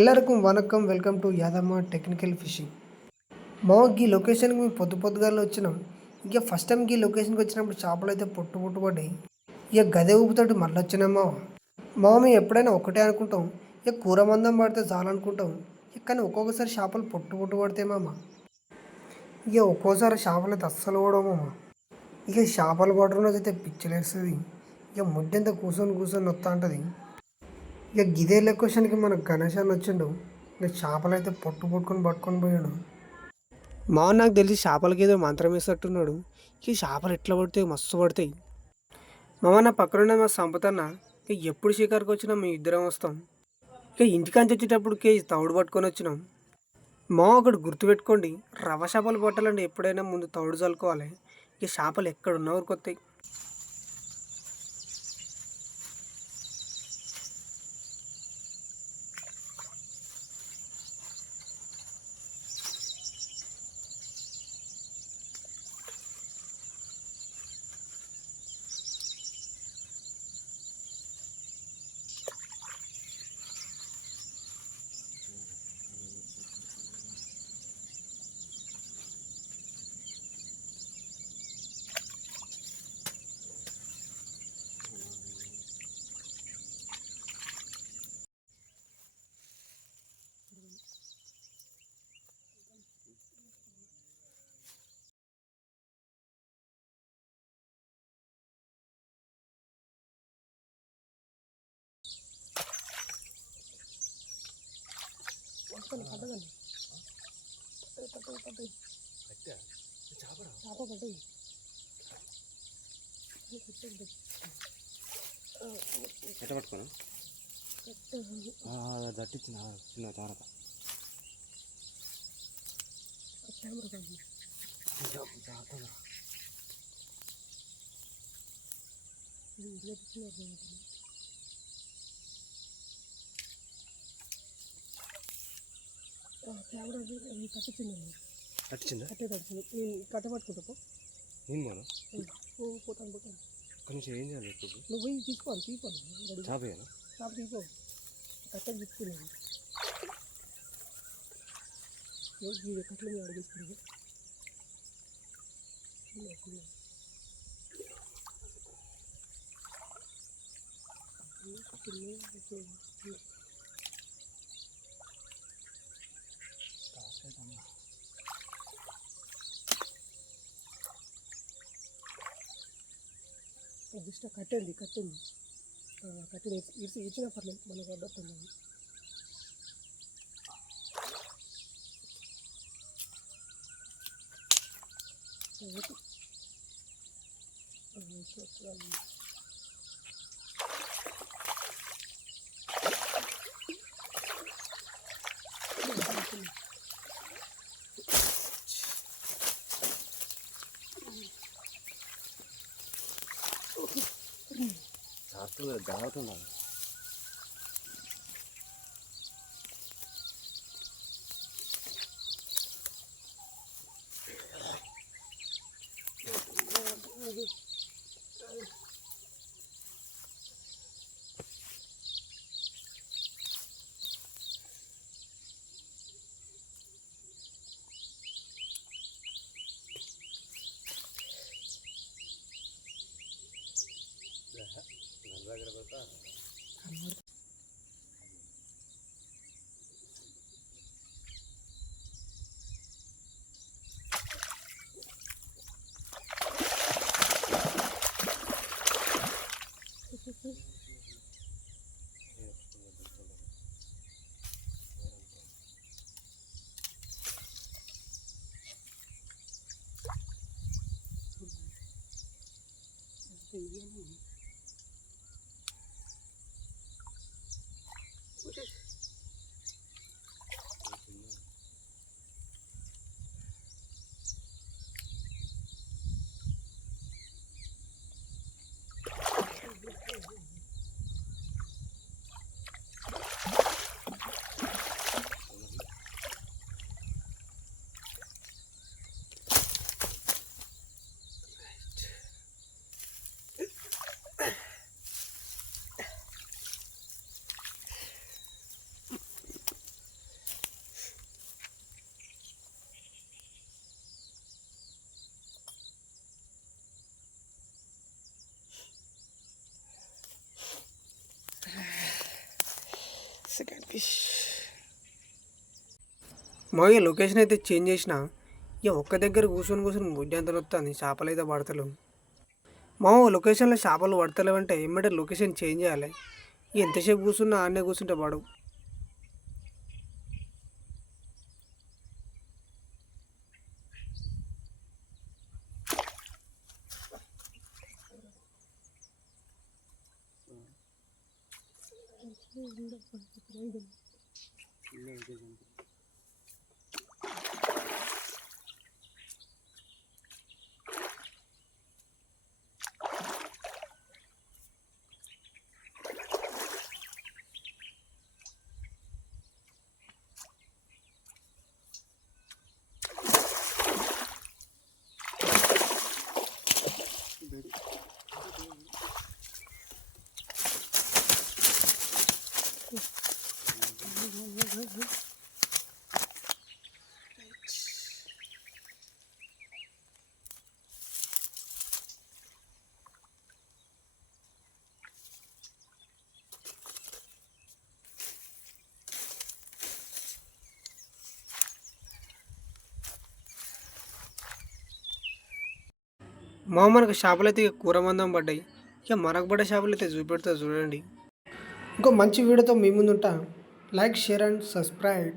ಎಲ್ಲರಿಗೂ వనకం welcome to Yadamma technical fishing. మామ గీ లొకేషన్కి మేము పొద్దుగాల వచ్చినాం. ఇక ఫస్ట్ టైం గీ లొకేషన్కి వచ్చినప్పుడు చేపలు అయితే పొట్టు పడ్డాయి. ఇక గదే ఊపుతోటి మళ్ళీ వచ్చినాం మామ. మేము ఎప్పుడైనా ఒకటే అనుకుంటాం, ఇక కూర మందం పడితే చాలనుకుంటాం. కానీ ఒక్కొక్కసారి చేపలు పొట్టు పడతాయి మామ. ఇక ఒక్కోసారి చేపలు అయితే అస్సలు కూడా మామ. ఇక చేపలు పడడం రోజు అయితే పిచ్చిలేస్తుంది. ఇక ముడ్డెంత కూర్చొని వస్తా ఉంటుంది. ఇక గిదే లొకేషన్కి మన గణేష్ అని వచ్చిండు. ఇక చేపలు అయితే పట్టుకొని పోయాడు. మా నాకు తెలిసి చేపలకి ఏదో మంత్రం వేసేటట్టున్నాడు. ఈ చేపలు ఎట్లా పడతాయి, మస్తు పడతాయి. మామ నా పక్కన మా సంపతన్న ఇక ఎప్పుడు షికారుకి వచ్చినా మేము ఇద్దరం వస్తాం. ఇక ఇంటికాంచి వచ్చేటప్పటికి తౌడు పట్టుకొని వచ్చినాం. మా ఒకటి గుర్తుపెట్టుకోండి, రవ్వ చేపలు పట్టాలంటే ఎప్పుడైనా ముందు తౌడు చల్లుకోవాలి. ఇక చేపలు ఎక్కడున్నా ఊరికొస్తాయి. ఎట్ట పట్టుకోను దట్టించిన చిన్న తారక తట్టించిందా కట్ట పట్టుకుంటా నేను మోనా పోతాను. కొంచెం ఏం చేయాలి ఇప్పుడు నువ్వు పోయి తీసుకోవాలి చాపేనా చేప తీసుకో కట్టలు తీసుకున్నాను. కట్టలు మీద అడిగేసుకున్నాను. జస్ట్ కట్టండి ఇచ్చిన పర్లేదు మనకు అడ్డొస్తుంది. చాపుతుంది దాగుతున్నాను దగ్గర పెడతా సెకండ్ ఫిష్. మామూలుగా లొకేషన్ అయితే చేంజ్ చేసిన, ఇక ఒక్క దగ్గర కూర్చొని ముద్దంతలు వస్తుంది, చేపలు అయితే పడతలేవు. మామూలు లొకేషన్లో చేపలు పడతలేవంటే ఏమంటే లొకేషన్ చేంజ్ చేయాలి. ఎంతసేపు కూర్చున్నా ఆడనే కూర్చుంటే పడవు. మనకు చేపలు అయితే ఇక కూర మందం పడ్డాయి. ఇక మనకు పడ్డ చేపలు అయితే చూపెడతా చూడండి. ఇంకో మంచి వీడియోతో మీ ముందు ఉంటా. Like, share and subscribe.